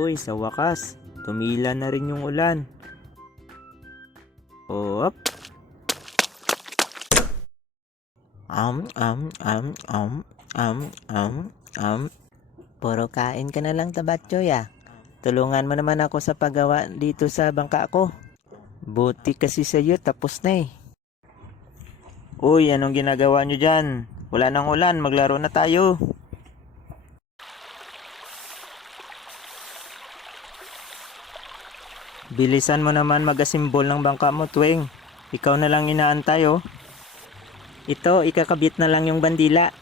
Uy, sa wakas, tumila na rin yung ulan. Op. Am, am, am, am, am, am, am. Puro kain ka na lang, Tabatchoy ah. Tulungan mo naman ako sa paggawa dito sa bangka ko. Buti kasi sa'yo, tapos na eh. Uy, anong ginagawa nyo dyan? Wala nang ulan, maglaro na tayo. Bilisan mo naman mag-asimbol ng bangka mo, Tweng. Ikaw na lang inaantay oh. Ito, ikakabit na lang yung bandila.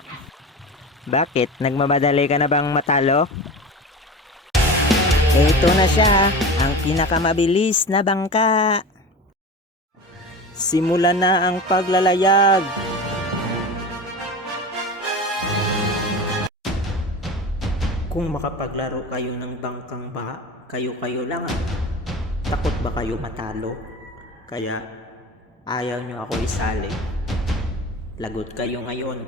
Bakit? Nagmamadali ka na bang matalo? Ito na siya, ang pinakamabilis na bangka. Simulan na ang paglalayag. Kung makapaglaro kayo ng bangkang baha, kayo-kayo lang ah. Takot ba kayo matalo? Kaya ayaw nyo ako isali. Lagot kayo ngayon.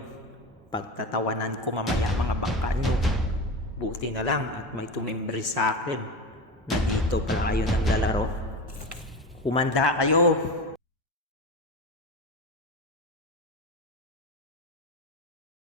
Pagtatawanan ko mamaya mga bangka nyo. Buti na lang at may tumimbre sa akin. Nandito pala kayo naglalaro. Kumanda kayo.